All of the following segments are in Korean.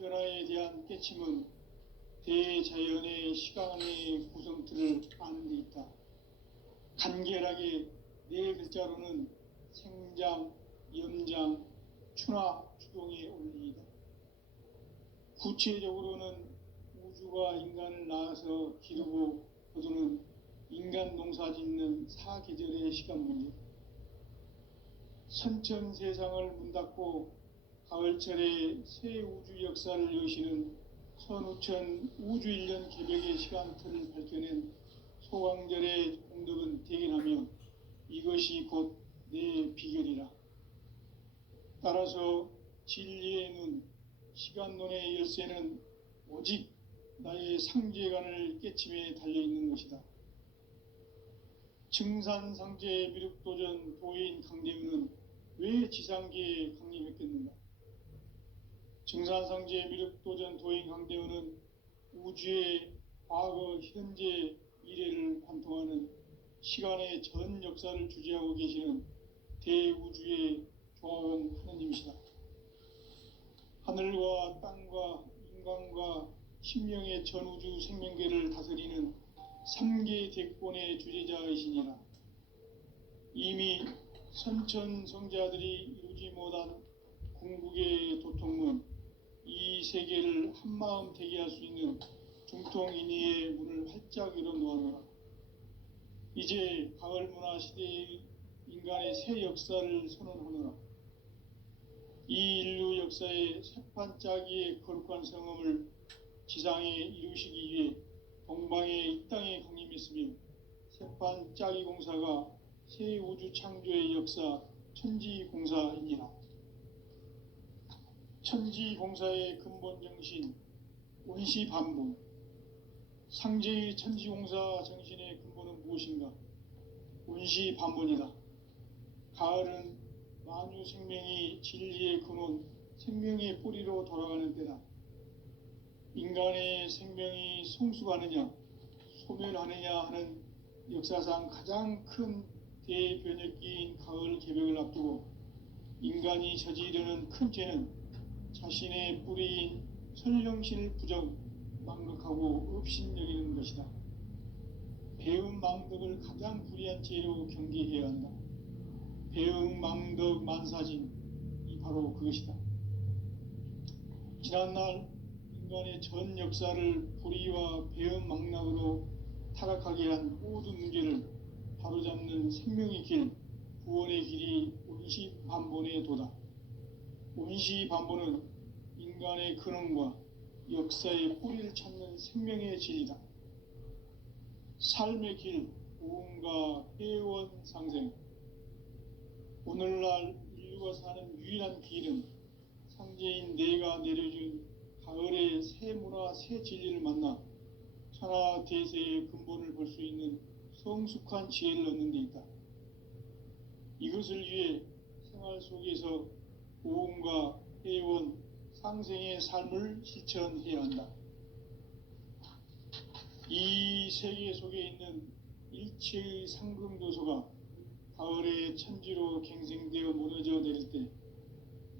변화에 대한 깨침은 대자연의 시간의 구성틀을 아는 데 있다. 간결하게 네 글자로는 생장, 염장, 추나 추동의 원리이다. 구체적으로는 우주가 인간을 낳아서 기르고 거두는 인간 농사 짓는 사계절의 시간 문제. 선천 세상을 문 닫고 가을철에 새 우주 역사를 여시는 선우천 우주일년 개벽의 시간틀을 밝혀낸 소강절의 공덕은 대견하며 이것이 곧 내 비결이라. 따라서 진리의 눈, 시간론의 열쇠는 오직 나의 상제관을 깨침에 달려있는 것이다. 증산상제 미륵도전 도인 강대우는 왜 지상계에 강림했겠는가? 증산상제 미륵도전 도인 강대우는 우주의 과거, 현재, 미래를 관통하는 시간의 전 역사를 주재하고 계시는 대우주의 조화원 하느님이시다. 하늘과 땅과 인간과 신명의 전우주 생명계를 다스리는 3계 대권의 주재자이시니라. 이미 선천성자들이 이루지 못한 궁극의 도통문, 이 세계를 한마음 되게 할 수 있는 중통인의의 문을 활짝 열어놓아노라. 이제 가을 문화 시대의 인간의 새 역사를 선언하노라. 이 인류 역사의 새판짜기의 거룩한 성음을 지상에 이루시기 위해 동방의 이 땅에 강림했으며 새판짜기 공사가 새 우주 창조의 역사 천지공사이니라. 천지공사의 근본 정신 원시반복. 상제의 천지공사 정신의 근본은 무엇인가? 원시반복이다. 가을은 만유 생명이 진리의 근원, 생명의 뿌리로 돌아가는 때다. 인간의 생명이 성숙하느냐, 소멸하느냐 하는 역사상 가장 큰 대변혁기인 가을 개벽을 앞두고 인간이 저지르는 큰 죄는 자신의 뿌리인 설령신을 부정, 망극하고 업신여기는 것이다. 배움 망덕을 가장 불의한 죄로 경계해야 한다. 배움 망덕 만사진, 이 바로 그것이다. 지난날 인간의 전 역사를 불의와 배움 망락으로 타락하게 한 모든 문제를 바로잡는 생명의 길, 구원의 길이 원시반본의 도다. 원시반본은 인간의 근원과 역사의 뿌리를 찾는 생명의 진리다. 삶의 길, 고음과 회원 상생. 오늘날 인류가 사는 유일한 길은 상제인 내가 내려준 가을의 새 문화, 새 진리를 만나 천하 대세의 근본을 볼 수 있는 성숙한 지혜를 얻는 데 있다. 이것을 위해 생활 속에서 고음과 회원, 상생의 삶을 실천해야 한다. 이 세계 속에 있는 일체의 상금도소가 가을의 천지로 갱생되어 무너져 내릴 때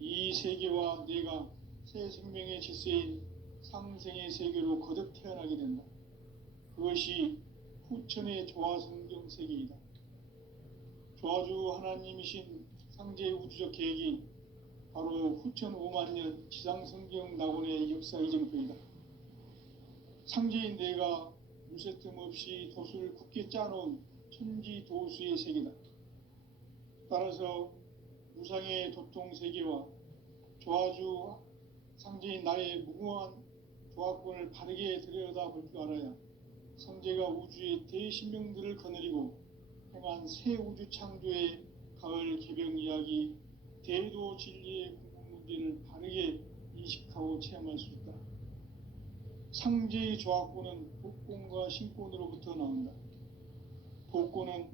이 세계와 내가 새 생명의 질서인 상생의 세계로 거듭 태어나게 된다. 그것이 후천의 조화성경 세계이다. 조화주 하나님이신 상제 우주적 계획이 바로 후천 5만년 지상성경 낙원의 역사 이정표이다. 상제인 내가 물새틈 없이 도수를 굳게 짜놓은 천지도수의 세계다. 따라서 무상의 도통 세계와 조화주 상제인 나의 무궁한 조화권을 바르게 들여다볼 줄 알아야 상제가 우주의 대신명들을 거느리고 행한 새 우주 창조의 가을 개벽 이야기, 대도 진리의 궁극 문제를 바르게 인식하고 체험할 수 있다. 상제의 조화권은 복권과 신권으로부터 나온다. 복권은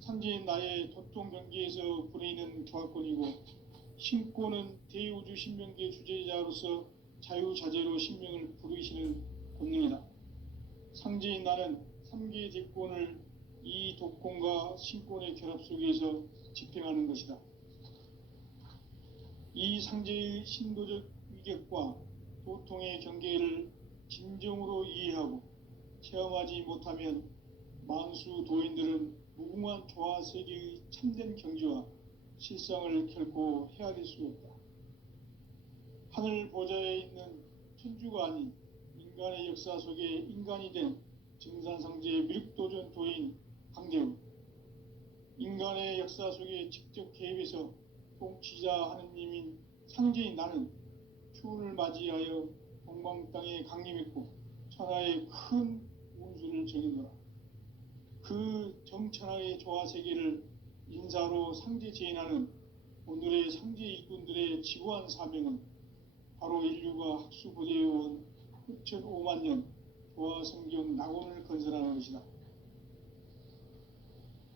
상제인 나의 도통 경계에서 부리는 조화권이고, 신권은 대우주 신명계 주제자로서 자유자재로 신명을 부르시는 권능이다. 상제인 나는 3개 대권을 이 독권과 신권의 결합 속에서 집행하는 것이다. 이 상제의 신도적 위격과 도통의 경계를 진정으로 이해하고 체험하지 못하면 만수 도인들은 무궁한 조화 세계의 참된 경지와 실상을 결코 헤아릴 수 없다. 하늘 보좌에 있는 천주가 아닌 인간의 역사 속에 인간이 된 증산상제의 미륵도전 도인 강대우, 인간의 역사 속에 직접 개입해서 통치자 하느님인 상제인 나는 추운을 맞이하여 동방 땅에 강림했고 천하의 큰 운수를 정했노라. 그 정천하의 조화 세계를 인사로 상제 제인하는 오늘의 상제 일꾼들의 지구한 사명은 바로 인류가 학수고대해온 흑천 5만 년 조화 성경 낙원을 건설하는 것이다.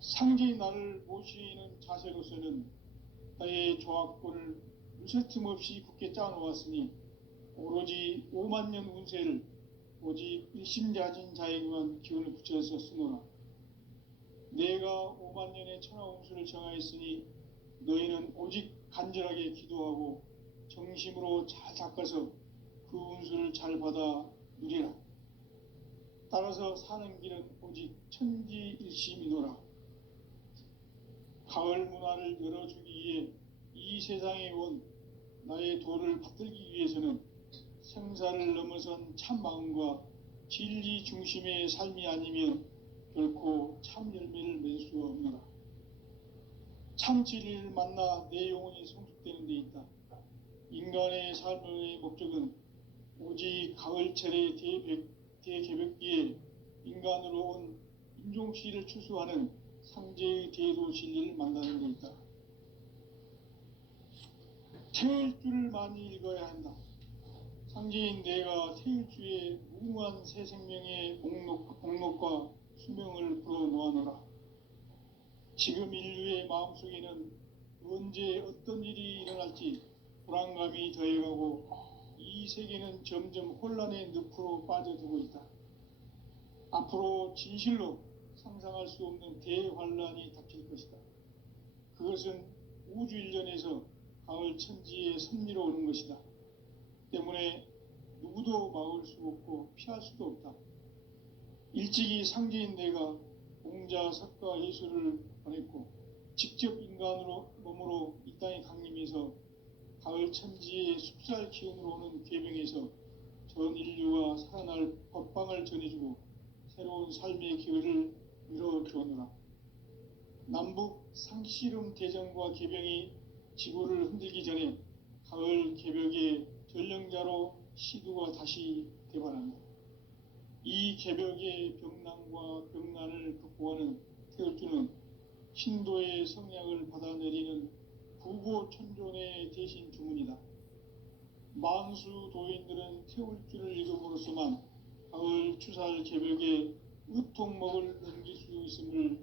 상제인 나를 모시는 자세로서는 나의 조합권을 무쇠 틈 없이 굳게 짜놓았으니 오로지 5만 년 운세를 오직 일심자진 자에게만 기운을 붙여서 쓰노라. 내가 5만 년의 천하 운수를 정하였으니 너희는 오직 간절하게 기도하고 정심으로 잘 닦아서 그 운수를 잘 받아 누리라. 따라서 사는 길은 오직 천지일심이노라. 가을 문화를 열어주기 위해 이 세상에 온 나의 도를 받들기 위해서는 생사를 넘어선 참 마음과 진리 중심의 삶이 아니면 결코 참 열매를 맺을 수 없노라. 참 진리를 만나 내 영혼이 성숙되는 데 있다. 인간의 삶의 목적은 오직 가을철의 대개벽기에 인간으로 온 인종씨를 추수하는 상제의 대도 진리를 만나는 데 있다. 태일주를 많이 읽어야 한다. 상제인 내가 태일주의 무궁한 새 생명의 목록과 수명을 풀어놓아노라. 지금 인류의 마음속에는 언제 어떤 일이 일어날지 불안감이 더해가고 이 세계는 점점 혼란의 늪으로 빠져들고 있다. 앞으로 진실로 상상할 수 없는 대환란이 닥칠 것이다. 그것은 우주 일전에서 가을 천지의 섭리로 오는 것이다. 때문에 누구도 막을 수 없고 피할 수도 없다. 일찍이 상제인 내가 공자, 석가, 예수를 보냈고 직접 인간으로 몸으로 이 땅에 강림해서 가을 천지의 숲살 기운으로 오는 계명에서 전 인류가 살아날 법방을 전해주고 새로운 삶의 기회를 열어주었노라. 남북 상씨름 대전과 개병이 지구를 흔들기 전에 가을 개벽의 전령자로 시두가 다시 대발한다. 이 개벽의 병난과 병난을 극복하는 태울주는 신도의 성약을 받아내리는 부고천존의 대신 주문이다. 만수 도인들은 태울주를 읽음으로써만 가을 추살 개벽에 의통목을 넘길 수 있음을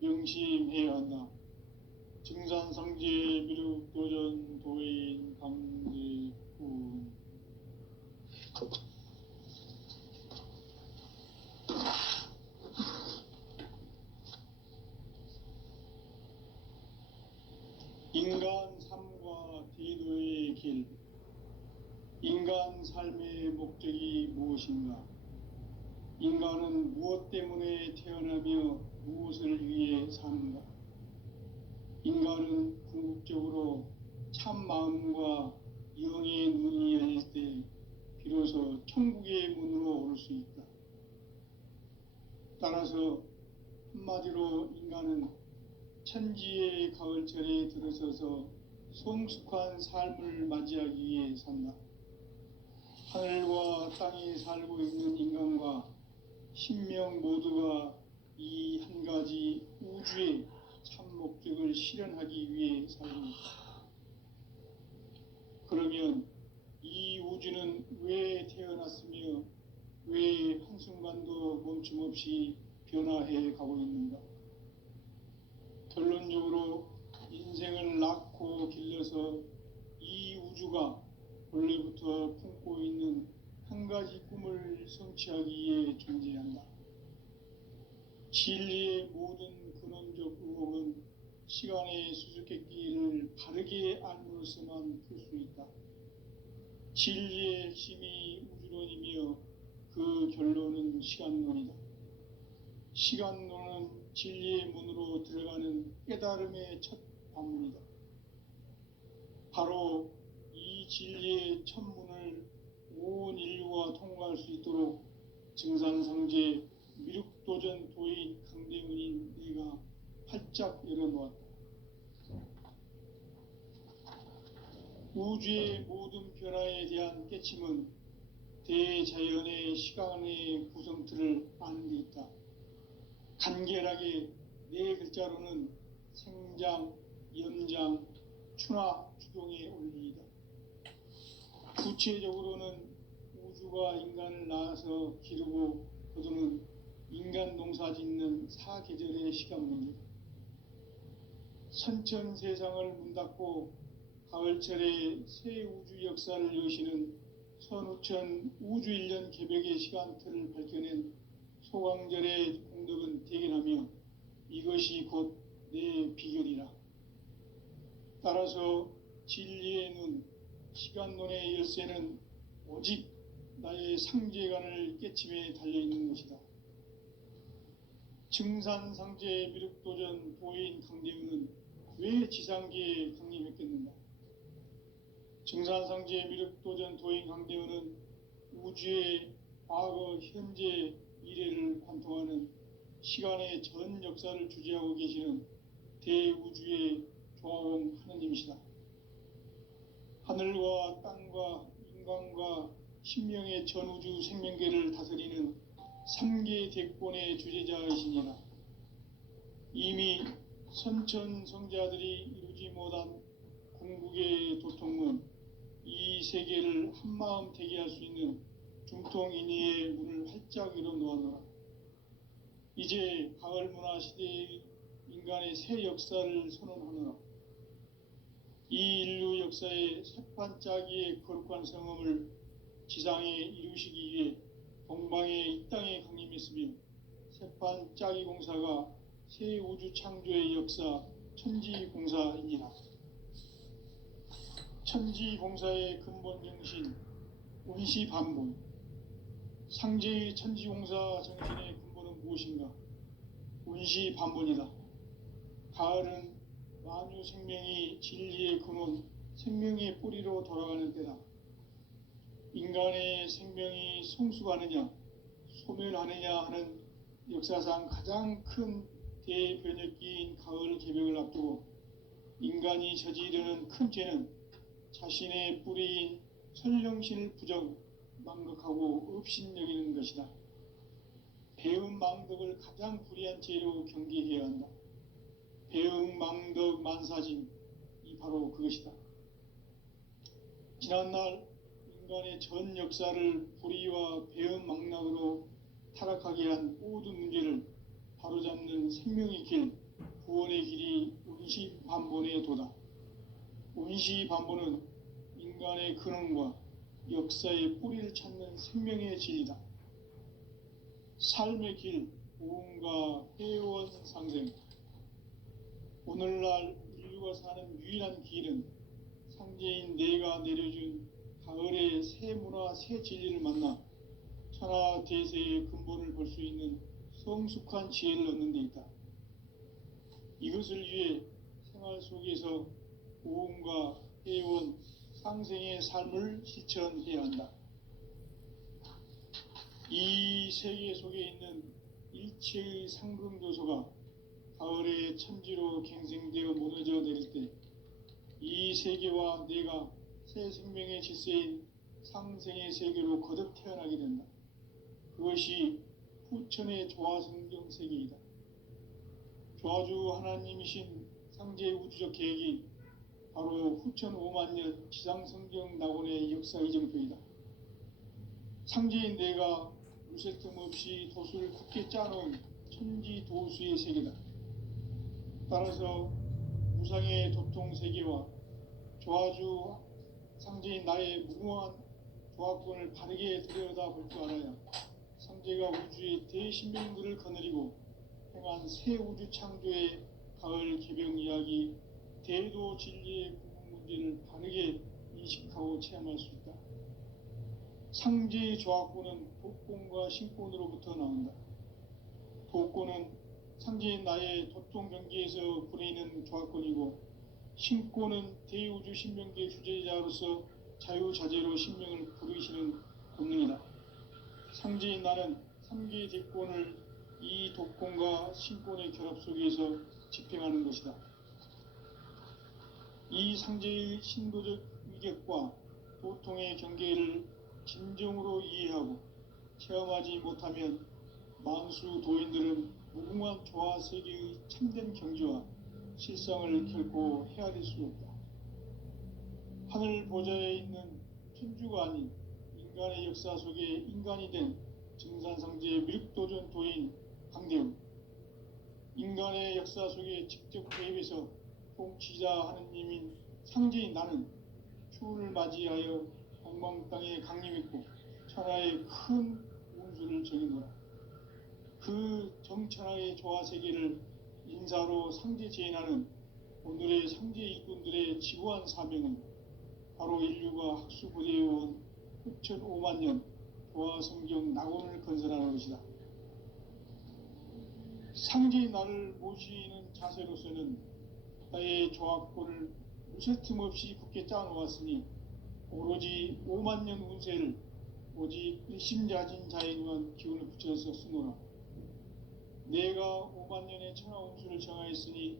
명심해야 한다. 증산상제 미륵도전 도인 강제군. 인간 삶과 대도의 길. 인간 삶의 목적이 무엇인가? 인간은 무엇 때문에 태어나며 무엇을 위해 사는가? 인간은 궁극적으로 참 마음과 영의 눈이 열릴 때 비로소 천국의 문으로 오를 수 있다. 따라서 한마디로 인간은 천지의 가을철에 들어서서 성숙한 삶을 맞이하기 위해 산다. 하늘과 땅에 살고 있는 인간과 신명 모두가 이 한 가지 우주의 참 목적을 실현하기 위해 살고 있다. 그러면 이 우주는 왜 태어났으며 왜 한순간도 멈춤없이 변화해 가고 있는가? 결론적으로 인생을 낳고 길러서 이 우주가 원래부터 품고 있는 한 가지 꿈을 성취하기 위해 존재한다. 진리의 모든 근원적 의혹은 시간의 수수께끼를 바르게 알므로서만 풀 수 있다. 진리의 핵심이 우주론이며 그 결론은 시간론이다. 시간론은 진리의 문으로 들어가는 깨달음의 첫 방문이다. 바로 이 진리의 첫 문을 온 인류가 통과할 수 있도록 증산상제 미륵도전 도인 강대문인 내가 활짝 열어놓았다. 우주의 모든 변화에 대한 깨침은 대자연의 시간의 구성틀을 아는 데 있다. 간결하게 네 글자로는 생장, 연장, 추나 추동의 원리이다. 구체적으로는 우주가 인간을 낳아서 기르고 거두는 인간 농사 짓는 사계절의 시간 문제다. 선천 세상을 문 닫고 가을철에 새 우주 역사를 여시는 선우천 우주 1년 개벽의 시간틀을 밝혀낸 소강절의 공덕은 대견하며 이것이 곧 내 비결이라. 따라서 진리의 눈, 시간론의 열쇠는 오직 나의 상제관을 깨침에 달려있는 것이다. 증산상제 미륵도전 도인 강대훈은 왜 지상계에 강림했겠는가? 증산상제 미륵도전 도인 강대훈은 우주의 과거, 현재, 미래를 관통하는 시간의 전 역사를 주재하고 계시는 대우주의 조화원 하느님이시다. 하늘과 땅과 인간과 신명의 전우주 생명계를 다스리는 3계 대권의 주재자이시니라. 이미 선천성자들이 이루지 못한 궁극의 도통문, 이 세계를 한마음 되게 할 수 있는 중통인의의 문을 활짝 열어놓아노라. 이제 가을 문화 시대의 인간의 새 역사를 선언하노라. 이 인류 역사의 새판짜기의 거룩한 성음을 지상에 이루시기 위해 동방의 이 땅에 강림했으며 새판짜기 공사가 새 우주 창조의 역사 천지공사이니라. 천지공사의 근본 정신 운시반본. 상제의 천지공사 정신의 근본은 무엇인가? 운시반본이다. 가을은 만유 생명이 진리의 근원, 생명의 뿌리로 돌아가는 때다. 인간의 생명이 성숙하느냐, 소멸하느냐 하는 역사상 가장 큰 대변혁기인 가을 개벽을 앞두고 인간이 저지르는 큰 죄는 자신의 뿌리인 설령신을 부정, 망극하고 업신여기는 것이다. 배음 망덕을 가장 불의한 죄로 경계해야 한다. 배음 망덕 만사진, 이 바로 그것이다. 지난날 인간의 전 역사를 불의와 배음 망락으로 타락하게 한 모든 문제를 바로잡는 생명의 길, 구원의 길이 운시반본의 도다. 운시반본은 인간의 근원과 역사의 뿌리를 찾는 생명의 진리다. 삶의 길, 오음과 회원 상생. 오늘날 인류가 사는 유일한 길은 상제인 내가 내려준 가을의 새 문화, 새 진리를 만나 천하 대세의 근본을 볼 수 있는 성숙한 지혜를 얻는 데 있다. 이것을 위해 생활 속에서 오음과 회원, 상생의 삶을 실천해야 한다. 이 세계 속에 있는 일체의 상금 요소가 가을의 천지로 갱생되어 무너져 내릴 때 이 세계와 내가 새 생명의 질서인 상생의 세계로 거듭 태어나게 된다. 그것이 후천의 조화성경 세계이다. 조화주 하나님이신 상제의 우주적 계획이 바로 후천 5만 년 지상성경 낙원의 역사 이정표이다. 상제인 내가 무쇠 틈 없이 도수를 굳게 짜놓은 천지 도수의 세계다. 따라서 무상의 도통 세계와 조화주 상제인 나의 무궁한 조화권을 바르게 들여다볼 줄 알아야 상제가 우주의 대신명들을 거느리고 행한 새 우주 창조의 가을 개병 이야기, 대도 진리의 궁극 문제를 바르게 인식하고 체험할 수 있다. 상제의 조합권은 독권과 신권으로부터 나온다. 독권은 상제인 나의 도통 경계에서 부리는 조합권이고, 신권은 대우주 신명계 주제자로서 자유자재로 신명을 부르시는 본능이다. 상제인 나는 삼계의 대권을 이 독권과 신권의 결합 속에서 집행하는 것이다. 이 상제의 신도적 위격과 도통의 경계를 진정으로 이해하고 체험하지 못하면 만수 도인들은 무궁한 조화 세계의 참된 경지와 실상을 결코 헤아릴 수 없다. 하늘 보좌에 있는 천주가 아닌 인간의 역사 속에 인간이 된 증산상제의 미륵도전 도인 강대웅, 인간의 역사 속에 직접 개입해서 통치자 하느님인 상제인 나는 추운을 맞이하여 동방 땅에 강림했고 천하의 큰 운수를 정해놓아 그 정천하의 조화 세계를 인사로 상제 제인하는 오늘의 상제 일꾼들의 지구한 사명은 바로 인류가 학수부대에 온 6,500만 년 조화 성경 낙원을 건설하는 것이다. 상제의 나를 모시는 자세로서는 나의 조합권을 무쇠틈 없이 굳게 짜놓았으니 오로지 5만 년 운세를 오직 일심자진 자에게만 기운을 붙여서 쓰노라. 내가 5만 년의 천하 운수를 정하였으니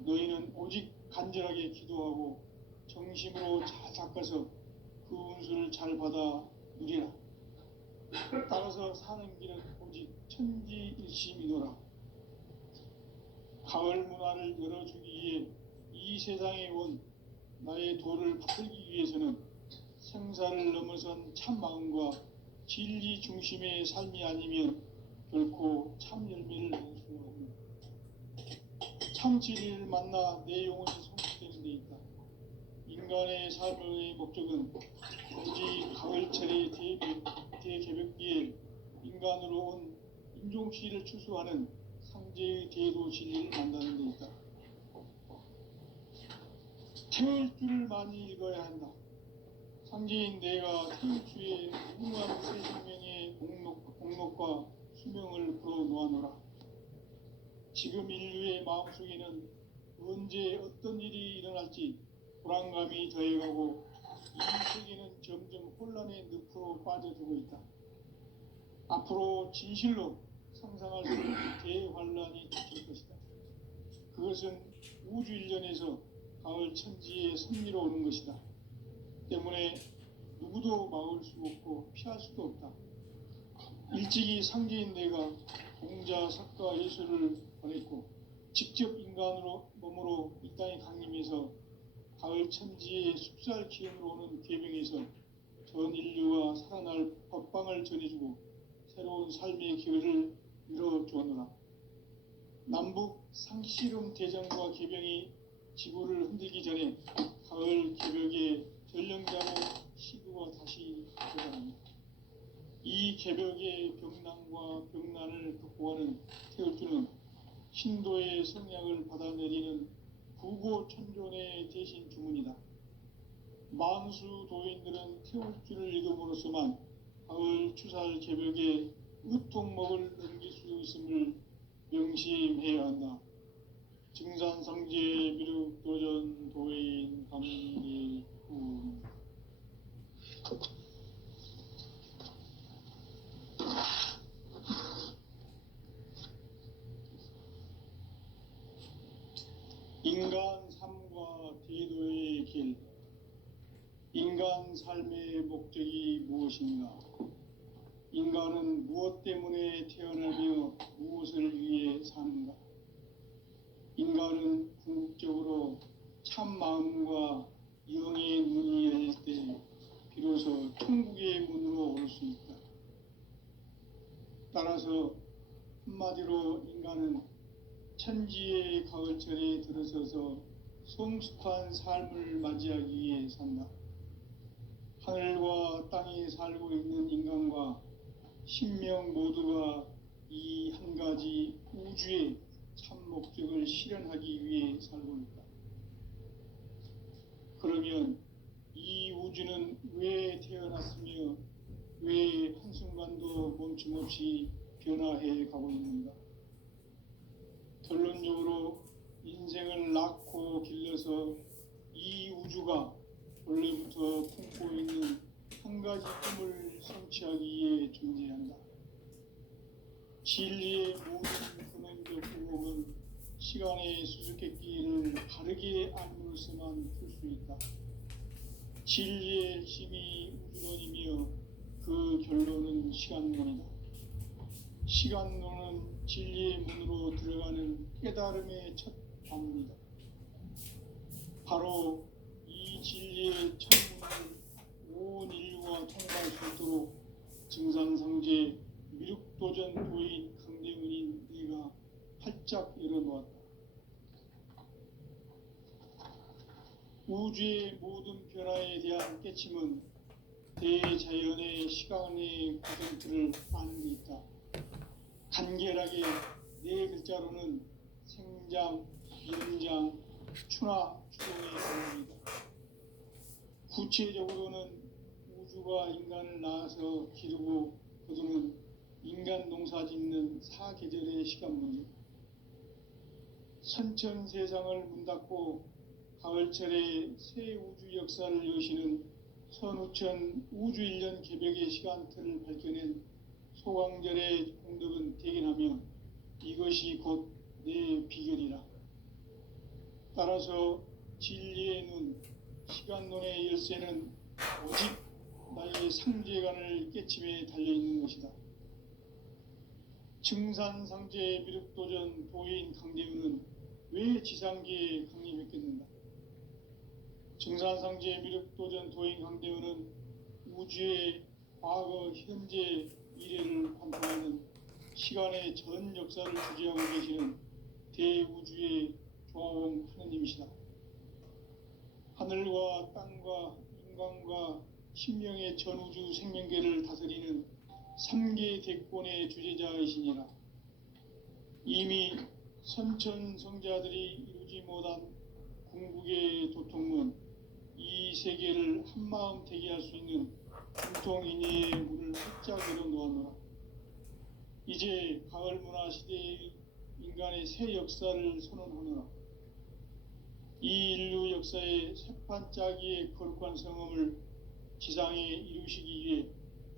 너희는 오직 간절하게 기도하고 정심으로 잘 닦아서 그 운수를 잘 받아 누리라. 따라서 사는 길은 오직 천지일심이노라. 가을 문화를 열어주기 위해 이 세상에 온 나의 도를 받들기 위해서는 생사를 넘어선 참 마음과 진리 중심의 삶이 아니면 결코 참 열매를 낼 수 없는 참 진리를 만나 내 영혼이 성숙되는 데 있다. 인간의 삶의 목적은 오직 가을철의 대개벽기에 인간으로 온 인종시를 추수하는 상제의 대도 진리를 만나는 데 있다. 태울 줄을 많이 읽어야 한다. 상제인 내가 태울주의 무궁한 새 생명의 공록과 수명을 불어놓아노라. 지금 인류의 마음속에는 언제 어떤 일이 일어날지 불안감이 더해가고 이 세계는 점점 혼란의 늪으로 빠져들고 있다. 앞으로 진실로 상상할 수 없는 대환란이 닥칠 것이다. 그것은 우주 일련에서 가을 천지의 섭리로 오는 것이다. 때문에 누구도 막을 수 없고 피할 수도 없다. 일찍이 상제인 내가 공자, 석가, 예수를 보냈고 직접 인간으로 몸으로 이 땅에 강림해서 가을 천지의 숲살 기운으로 오는 계명에서 전 인류가 살아날 법방을 전해주고 새로운 삶의 기회를 열어주었노라. 남북 상씨름 대전과 계병이 지구를 흔들기 전에 가을 개벽의 전령자로 시구가 다시 들어갑니다. 이 개벽의 병난과 병난을 극복하는 태울주는 신도의 성약을 받아내리는 부고천존의 대신 주문이다. 만수 도인들은 태울주를 읽음으로써만 가을 추살 개벽의 으통목을 넘길 수 있음을 명심해야 한다. 증산상제 미륵도전 도인 감리군. 인간 삶과 대도의 길. 인간 삶의 목적이 무엇인가? 인간은 무엇 때문에 태어나며 무엇을 위해 사는가? 인간은 궁극적으로 참 마음과 영의 문이 열릴 때 비로소 천국의 문으로 올 수 있다. 따라서 한마디로 인간은 천지의 가을철에 들어서서 성숙한 삶을 맞이하기 위해 산다. 하늘과 땅에 살고 있는 인간과 신명 모두가 이 한 가지 우주의 참 목적을 실현하기 위해 살고 있다. 그러면 이 우주는 왜 태어났으며 시간도 멈춤없이 변화해 가고 있습니다. 결론적으로 인생을 낳고 길러서 이 우주가 원래부터 품고 있는 한 가지 꿈을 성취하기 위해 존재한다. 진리의 모든 근원적 의혹은 시간의 수수께끼를 바르게 알므로서만 풀 수 있다. 진리의 힘이 우주론이며 그 결론은 시간론이다. 시간론은 진리의 문으로 들어가는 깨달음의 첫 방문이다. 바로 이 진리의 첫문을 온 인류가 통과할 수 있도록 증산상제 미륵도전 도인 강대문인 네가 활짝 열어놓았다. 우주의 모든 변화에 대한 깨침은 대자연의 시간의 구성틀을 아는 데 있다. 간결하게 네 글자로는 생장, 연장, 추나 추동의 원리이다. 구체적으로는 우주가 인간을 낳아서 기르고 거두는 인간 농사 짓는 사계절의 시간문이다. 선천 세상을 문 닫고 가을철에 새 우주 역사를 여시는 선우천 우주 1년 개벽의 시간틀을 밝혀낸 소강절의 공덕은 대견하며 이것이 곧 내 비결이라. 따라서 진리의 눈, 시간론의 열쇠는 오직 나의 상제관을 깨침에 달려있는 것이다. 증산상제 미륵도전 도인 강대우는 왜 지상계에 강림했겠는가? 증산상제 미륵도전 도인 강대우는 우주의 과거, 현재, 미래를 관통하는 시간의 전 역사를 주재하고 계시는 대우주의 조화공 하느님이시다. 하늘과 땅과 인간과 신명의 전우주 생명계를 다스리는 3계 대권의 주제자이시니라. 이미 선천성자들이 이루지 못한 궁극의 도통문, 이 세계를 한마음 되게 할 수 있는 공통인의의 문을 활짝 열어놓았노라. 이제 가을 문화 시대의 인간의 새 역사를 선언하노라. 이 인류 역사의 새판짜기의 거룩한 성음을 지상에 이루시기 위해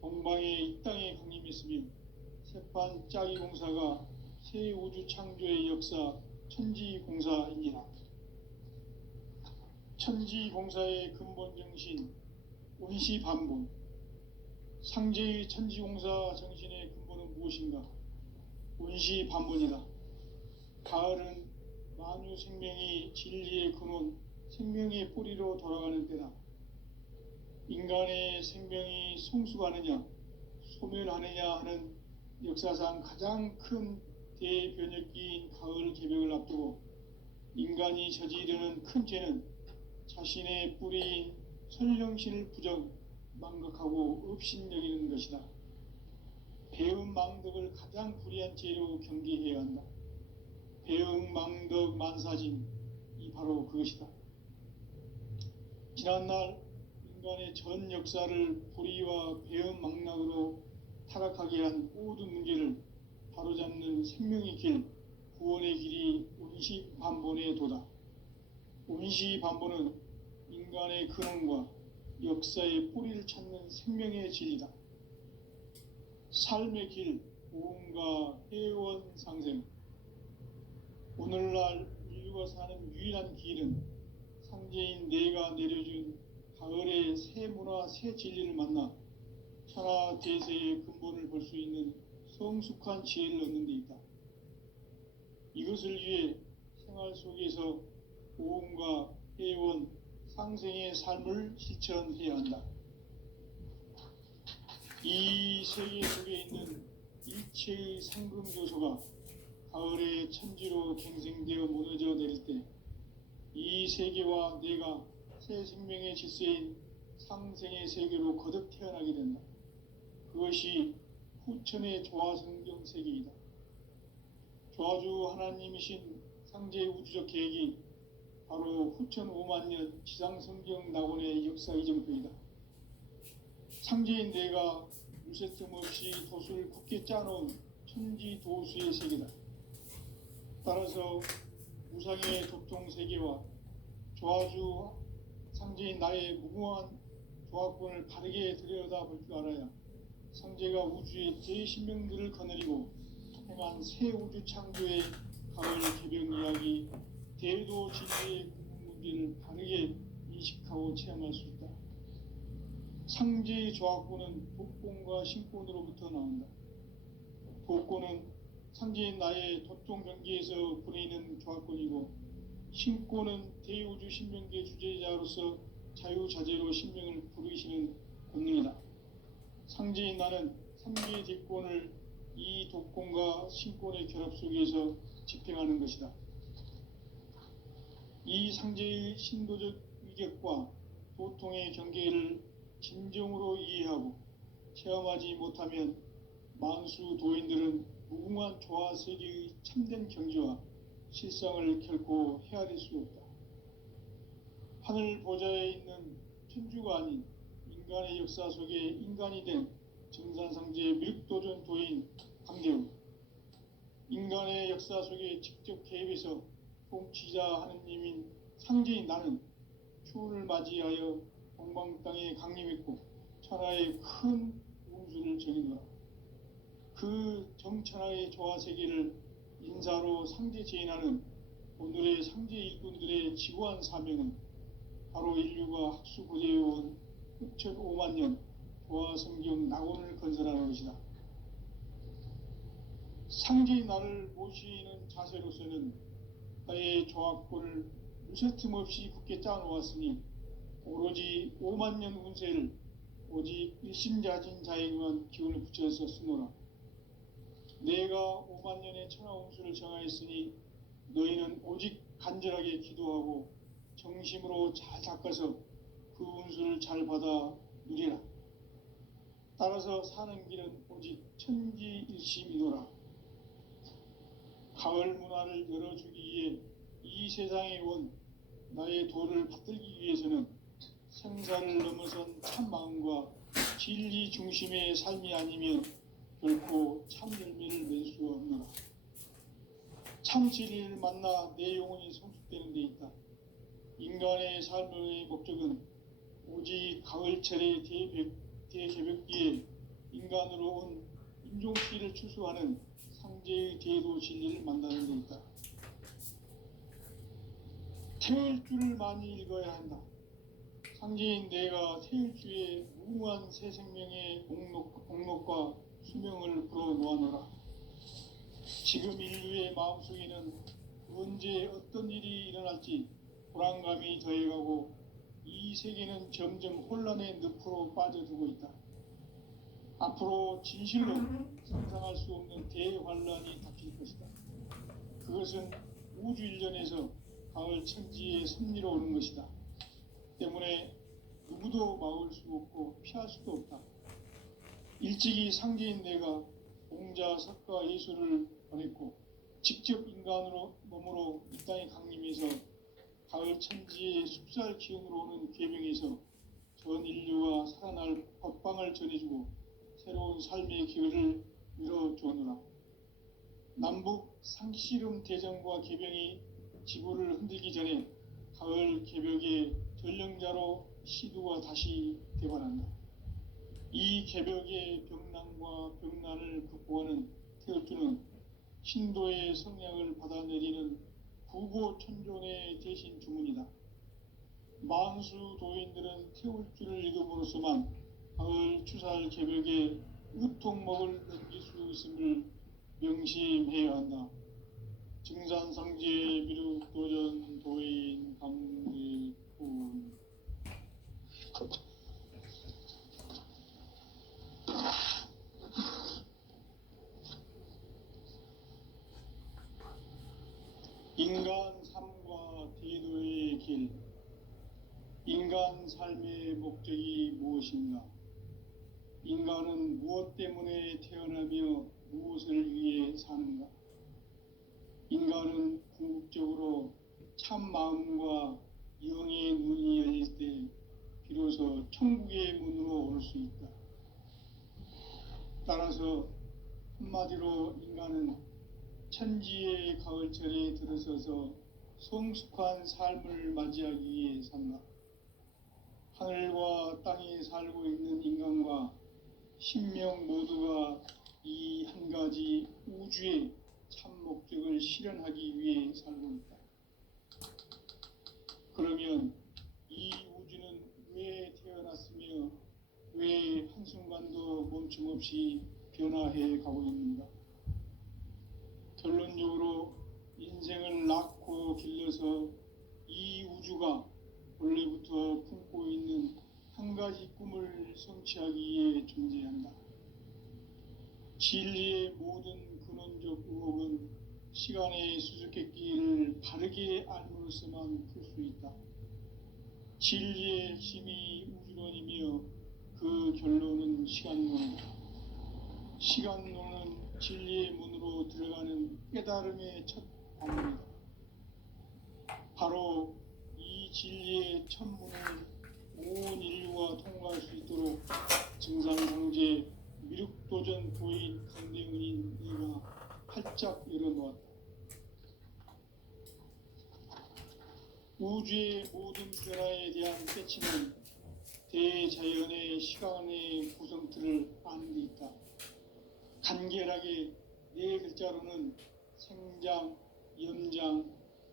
동방의 이 땅에 강림했으며 새판짜기 공사가 새 우주 창조의 역사 천지공사이니라. 천지공사의 근본 정신 운시반본. 상제의 천지공사 정신의 근본은 무엇인가? 운시반본이다. 가을은 만유 생명이 진리의 근원, 생명의 뿌리로 돌아가는 때다. 인간의 생명이 성숙하느냐, 소멸하느냐 하는 역사상 가장 큰 대변혁기인 가을 개벽을 앞두고 인간이 저지르는 큰 죄는 자신의 뿌리인 설령신을 부정, 망각하고 업신여기는 것이다. 배음 망덕을 가장 불의한 죄로 경계해야 한다. 배음 망덕 만사진, 이 바로 그것이다. 지난날 인간의 전 역사를 불의와 배음 망락으로 타락하게 한 모든 문제를 바로잡는 생명의 길, 구원의 길이 운시반본의 도다. 운시반본은 인간의 근원과 역사의 뿌리를 찾는 생명의 진리다. 삶의 길, 보험과 회원 상생. 오늘날 인류가 사는 유일한 길은 상제인 내가 내려준 가을의 새 문화, 새 진리를 만나 천하 대세의 근본을 볼 수 있는 성숙한 지혜를 얻는 데 있다. 이것을 위해 생활 속에서 보험과 회원, 상생의 삶을 실천해야 한다. 이 세계 속에 있는 일체의 상금요소가 가을의 천지로 갱생되어 무너져 내릴 때 이 세계와 내가 새 생명의 질서인 상생의 세계로 거듭 태어나게 된다. 그것이 후천의 조화성경 세계이다. 조화주 하나님이신 상제 우주적 계획이 바로 후천 5만년 지상성경 낙원의 역사 이정표이다. 상제인 내가 무새 틈 없이 돛을 굳게 짜놓은 천지 도수의 세계다. 따라서 무상의 도통 세계와 조화주 상제인 나의 무궁한 조합권을 바르게 들여다볼 줄 알아야 상제가 우주의 대신명들을 거느리고 행한 새 우주 창조의 가을 개벽 이야기, 대도 진리의 문제를 바르게 인식하고 체험할 수 있다. 상제의 조합권은 독권과 신권으로부터 나온다. 독권은 상제인 나의 도통 경계에서 부리는 조합권이고, 신권은 대우주 신명계 주제자로서 자유자재로 신명을 부르시는 권능이다. 상제인 나는 상제의 대권을 이 독권과 신권의 결합 속에서 집행하는 것이다. 이 상제의 신도적 위격과 도통의 경계를 진정으로 이해하고 체험하지 못하면 만수 도인들은 무궁한 조화 세계의 참된 경지와 실상을 결코 헤아릴 수 없다. 하늘 보좌에 있는 천주가 아닌 인간의 역사 속에 인간이 된 정산상제 밀도전 도인 강대우, 인간의 역사 속에 직접 개입해서 통치자 하느님인 상제인 나는 추운을 맞이하여 동방 땅에 강림했고 천하의 큰 운수를 정해놓아 그 정천하의 조화세계를 인사로 상제 제인하는 오늘의 상제 일꾼들의 지고한 사명은 바로 인류가 학수고대해온 6,500만 년 조화성경 낙원을 건설하는 것이다. 상제의 나를 모시는 자세로서는 나의 조합권을 무쇠틈 없이 굳게 짜놓았으니 오로지 5만 년 운세를 오직 일심자진 자에게만 기운을 붙여서 쓰노라. 내가 5만 년의 천하 운수를 정하였으니 너희는 오직 간절하게 기도하고 정심으로 잘 닦아서 그 운수를 잘 받아 누리라. 따라서 사는 길은 오직 천지일심이노라. 가을 문화를 열어주기 위해 이 세상에 온 나의 도를 받들기 위해서는 생사를 넘어선 참 마음과 진리 중심의 삶이 아니면 결코 참 열매를 맺을 수 없노라. 참 진리를 만나 내 영혼이 성숙되는 데 있다. 인간의 삶의 목적은 오직 가을철의 대개벽기에 인간으로 온 인종피를 추수하는 상제의 대도 진리를 만나는 데 있다. 태일주를 많이 읽어야 한다. 상제인 내가 태일주의 무궁한 새 생명의 목록과 수명을 풀어놓아노라. 지금 인류의 마음속에는 언제 어떤 일이 일어날지 불안감이 더해가고 이 세계는 점점 혼란의 늪으로 빠져들고 있다. 앞으로 진실로 상상할 수 없는 대환란이 닥칠 것이다. 그것은 우주 일련에서 가을 천지의 섭리로 오는 것이다. 때문에 누구도 막을 수 없고 피할 수도 없다. 일찍이 상제인 내가 공자, 석가, 예수를 보냈고 직접 인간으로 몸으로 이 땅에 강림해서 가을 천지의 숲살 기운으로 오는 계명에서 전 인류가 살아날 법방을 전해주고 새로운 삶의 기회를 열어주었노라. 남북 상씨름 대전과 개병이 지구를 흔들기 전에 가을 개벽의 전령자로 시두가 다시 되관한다. 이 개벽의 병난과 병난을 극복하는 태울주는 신도의 성량을 받아내리는 구고천존의 대신 주문이다. 만수 도인들은 태울주를 읽음으로써만 가을 추살 개벽의 의통목을 넘길 수 있음을 명심해야 한다. 증산상제 미륵도전 도인 강대군. 인간 삶과 대도의 길. 인간 삶의 목적이 무엇인가? 인간은 무엇 때문에 태어나며 무엇을 위해 사는가? 인간은 궁극적으로 참 마음과 영의 눈이 열릴 때 비로소 천국의 문으로 올 수 있다. 따라서 한마디로 인간은 천지의 가을철에 들어서서 성숙한 삶을 맞이하기 위해 산다. 하늘과 땅에 살고 있는 인간과 신명 모두가 이 한 가지 우주의 참 목적을 실현하기 위해 살고 있다. 그러면 이 우주는 왜 태어났으며 왜 한순간도 멈춤 없이 변화해 가고 있는가? 결론적으로 인생을 낳고 길러서 이 우주가 원래부터 품고 있는 한 가지 꿈을 성취하기 위해 존재한다. 진리의 모든 근원적 의혹은 시간의 수수께끼를 바르게 알므로써만 풀 수 있다. 진리의 핵심이 우주론이며 그 결론은 시간론이다. 시간론은 진리의 문으로 들어가는 깨달음의 첫 방문이다. 바로 이 진리의 첫 문을 온 인류가 통과할 수 있도록 증상상제 미륵도전 도인 강대훈인 이가 활짝 열어놓았다. 우주의 모든 변화에 대한 깨치는 대자연의 시간의 구성틀을 아는 데 있다. 간결하게 네 글자로는 생장, 염장,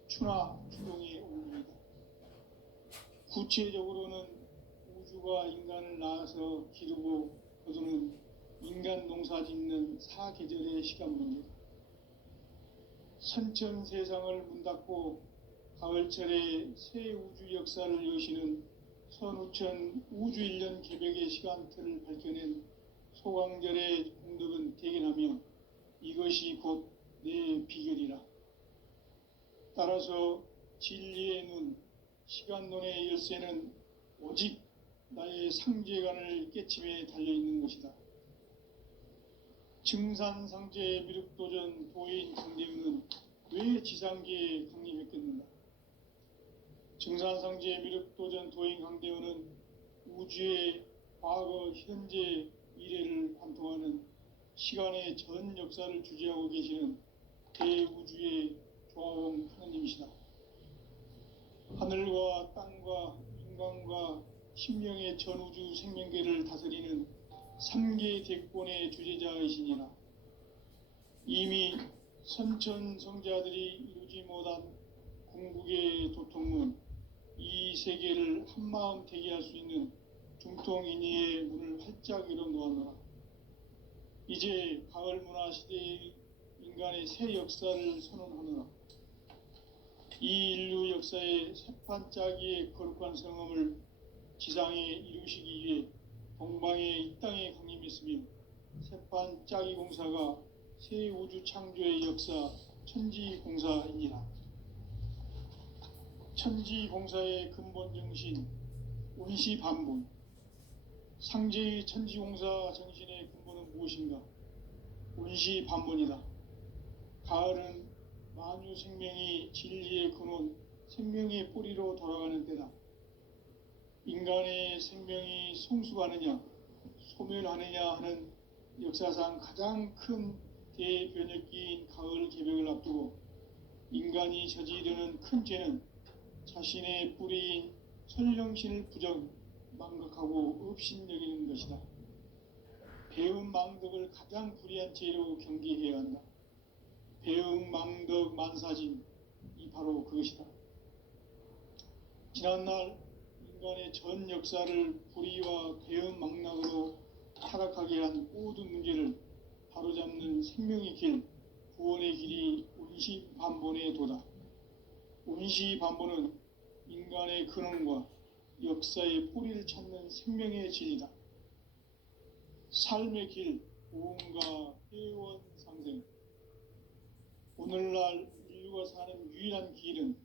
추나 추동의 원리이다. 구체적으로는 우주가 인간을 낳아서 기르고 거두는 인간 농사 짓는 사계절의 시간 문제다. 선천 세상을 문 닫고 가을철에 새 우주 역사를 여시는 선우천 우주 1년 개벽의 시간틀을 밝혀낸 소강절의 공덕은 대견하며 이것이 곧 내 비결이라. 따라서 진리의 눈, 시간론의 열쇠는 오직 나의 상제관을 깨침에 달려있는 것이다. 증산상제 미륵도전 도인 강대훈은 왜 지상계에 강림했겠는가? 증산상제 미륵도전 도인 강대훈은 우주의 과거, 현재, 미래를 관통하는 시간의 전 역사를 주재하고 계시는 대우주의 조화원 하나님이시다. 하늘과 땅과 인간과 신명의 전우주 생명계를 다스리는 3계 대권의 주제자이시니라. 이미 선천성자들이 이루지 못한 궁극의 도통문, 이 세계를 한마음 대기할 수 있는 중통인의의 문을 활짝 열어놓았노라. 이제 가을 문화 시대의 인간의 새 역사를 선언하노라. 이 인류 역사의 새판짜기의 거룩한 성함을 지상에 이루시기 위해 동방의 이 땅에 강림했으며 새판짜기 공사가 새 우주 창조의 역사 천지공사이니라. 천지공사의 근본 정신 운시반본. 상제의 천지공사 정신의 근본은 무엇인가? 운시반본이다. 가을은 만유 생명이 진리의 근원, 생명의 뿌리로 돌아가는 때다. 인간의 생명이 성숙하느냐, 소멸하느냐 하는 역사상 가장 큰 대변혁기인 가을 개벽을 앞두고 인간이 저지르는 큰 죄는 자신의 뿌리인 설령신을 부정, 망각하고 업신여기는 것이다. 배움 망덕을 가장 불의한 죄로 경계해야 한다. 배움 망덕 만사진, 이 바로 그것이다. 지난날 인간의 전 역사를 불의와 배움 망락으로 타락하게 한 모든 문제를 바로잡는 생명의 길, 구원의 길이 운시반본의 도다. 운시반본은 인간의 근원과 역사의 뿌리를 찾는 생명의 진리다. 삶의 길, 보험과 회원 상생. 오늘날 인류가 사는 유일한 길은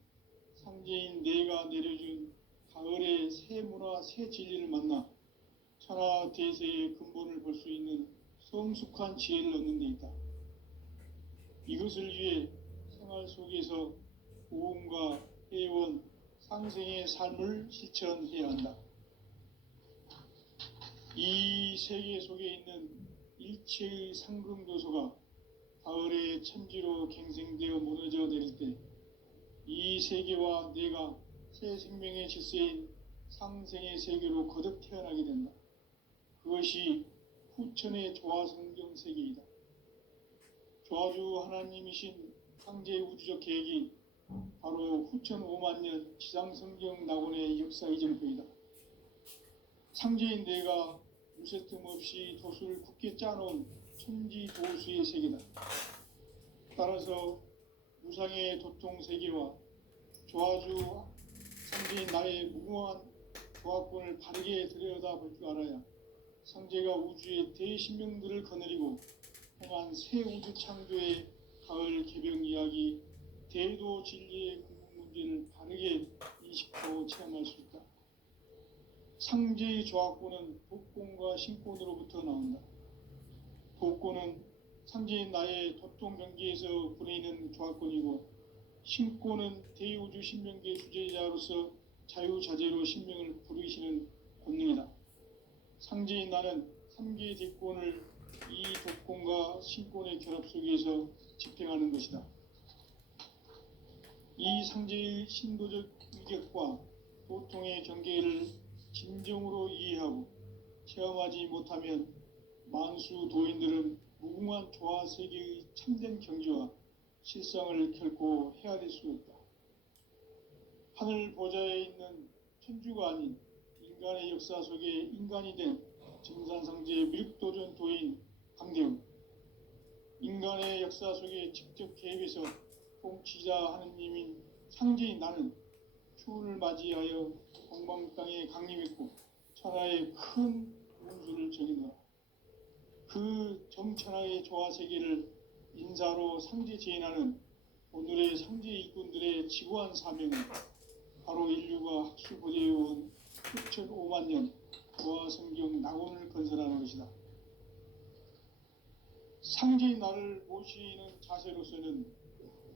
상제인 내가 내려준 가을의 새 문화, 새 진리를 만나 천하 대세의 근본을 볼 수 있는 성숙한 지혜를 얻는 데 있다. 이것을 위해 생활 속에서 보험과 회원, 상생의 삶을 실천해야 한다. 이 세계 속에 있는 이체의 상금도서가 가을의 천지로 갱생되어 무너져 내릴 때 이 세계와 내가 새 생명의 질서인 상생의 세계로 거듭 태어나게 된다. 그것이 후천의 조화성경 세계이다. 조화주 하나님이신 상제의 우주적 계획이 바로 후천 5만 년 지상성경 낙원의 역사 이전표이다. 상제인 내가 무쇠 틈 없이 도수를 굳게 짜놓은 천지 도수의 세계다. 따라서 무상의 도통 세계와 조화주 상제인 나의 무궁한 조화권을 바르게 들여다볼 줄 알아야 상제가 우주의 대신명들을 거느리고 행한 새 우주 창조의 가을 개병 이야기, 대도 진리의 궁극 문제를 바르게 인식하고 체험할 수 있다. 상제의 조화권은 독권과 신권으로부터 나온다. 독권은 상제인 나의 도통 경계에서 부르이는 조화권이고, 신권은 대우주 신명계 주제자로서 자유자재로 신명을 부르시는 권능이다. 상제인 나는 3개의 대권을 이 독권과 신권의 결합 속에서 집행하는 것이다. 이 상제의 신도적 위격과 도통의 경계를 진정으로 이해하고 체험하지 못하면 만수 도인들은 무궁한 조화 세계의 참된 경지와 실상을 결코 헤아릴 수 없다. 하늘 보좌에 있는 천주가 아닌 인간의 역사 속에 인간이 된 증산상제의 미륵도전 도인 강대훈, 인간의 역사 속에 직접 개입해서 통치자 하느님인 상제인 나는 추운을 맞이하여 동방 땅에 강림했고 천하의 큰 운수를 정의노라. 그 정천하의 조화 세계를 인사로 상제 제인하는 오늘의 상제 일꾼들의 지구한 사명은 바로 인류가 학술보대해온 6,5만 년 조화성경 낙원을 건설하는 것이다. 상제인 나를 모시는 자세로서는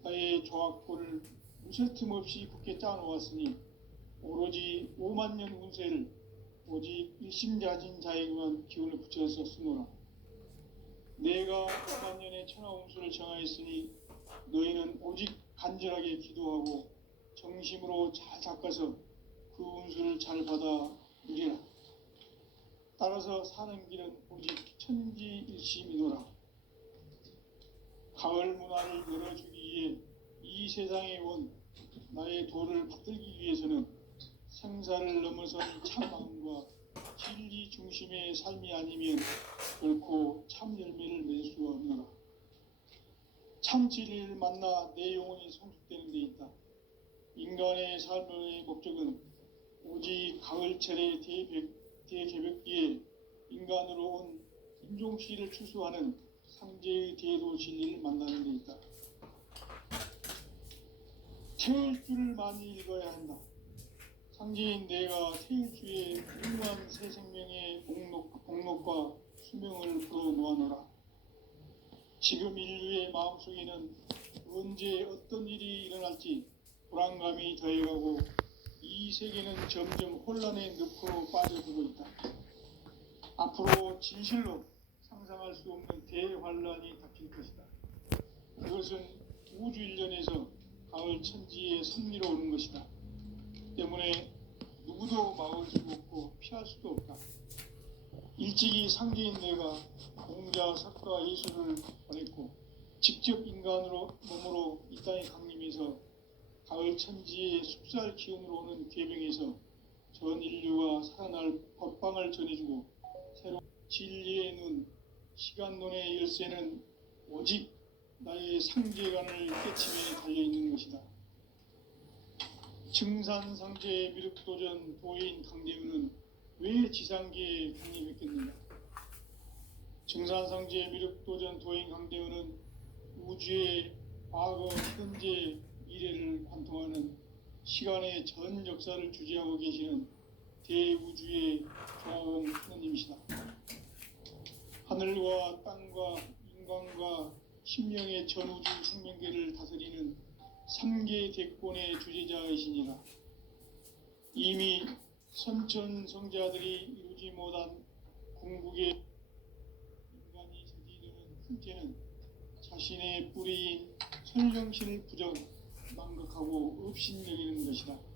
나의 조화권을 무쇠 틈 없이 굳게 짜놓았으니 오로지 5만 년 운세를 오직 일심자진 자에게만 기운을 붙여서 쓰노라. 내가 5만 년의 천하 운수를 정하였으니 너희는 오직 간절하게 기도하고 정심으로 잘 닦아서 그 운수를 잘 받아 누리라. 따라서 사는 길은 오직 천지일심이노라. 가을 문화를 열어주기 위해 이 세상에 온 나의 도를 받들기 위해서는 생사를 넘어선 참마음과 진리 중심의 삶이 아니면 결코 참 열매를 맺을 수가 없노라. 참 진리를 만나 내 영혼이 성숙되는 데 있다. 인간의 삶의 목적은 오직 가을철의 대개벽기에 인간으로 온 인종시를 추수하는 상제의 대도 진리를 만나는 데 있다. 태일주를 많이 읽어야 한다. 상제인 내가 태일주의 훌륭한 새 생명의 목록과 수명을 풀어 놓아놓으라. 지금 인류의 마음속에는 언제 어떤 일이 일어날지 불안감이 더해가고 이 세계는 점점 혼란의 늪으로 빠져들고 있다. 앞으로 진실로 상상할 수 없는 대환란이 닥칠 것이다. 그것은 우주 일련에서 가을 천지의 섭리로 오는 것이다. 때문에 누구도 막을 수 없고 피할 수도 없다. 일찍이 상제인 내가 공자, 석가, 예수를 보냈고 직접 인간으로 몸으로 이 땅에 강림해서 가을 천지의 숲살 기운으로 오는 계병에서 전 인류가 살아날 법방을 전해주고 새로운 진리의 눈, 시간론의 열쇠는 오직 나의 상제관을 깨침에 달려있는 것이다. 증산상제의 미륵도전 도인 강대훈은 왜 지상계에 강림했겠는가? 증산상제의 미륵도전 도인 강대훈은 우주의 과거, 현재, 미래를 관통하는 시간의 전 역사를 주재하고 계시는 대우주의 조화원 하느님이시다. 하늘과 땅과 인간과 신명의 전우주 생명계를 다스리는 3개 대권의 주제자이시니라. 이미 선천성자들이 이루지 못한 궁극의 인간이 저지 둘째는 자신의 뿌리인 천정신을 부정 망각하고 업신여기는 것이다.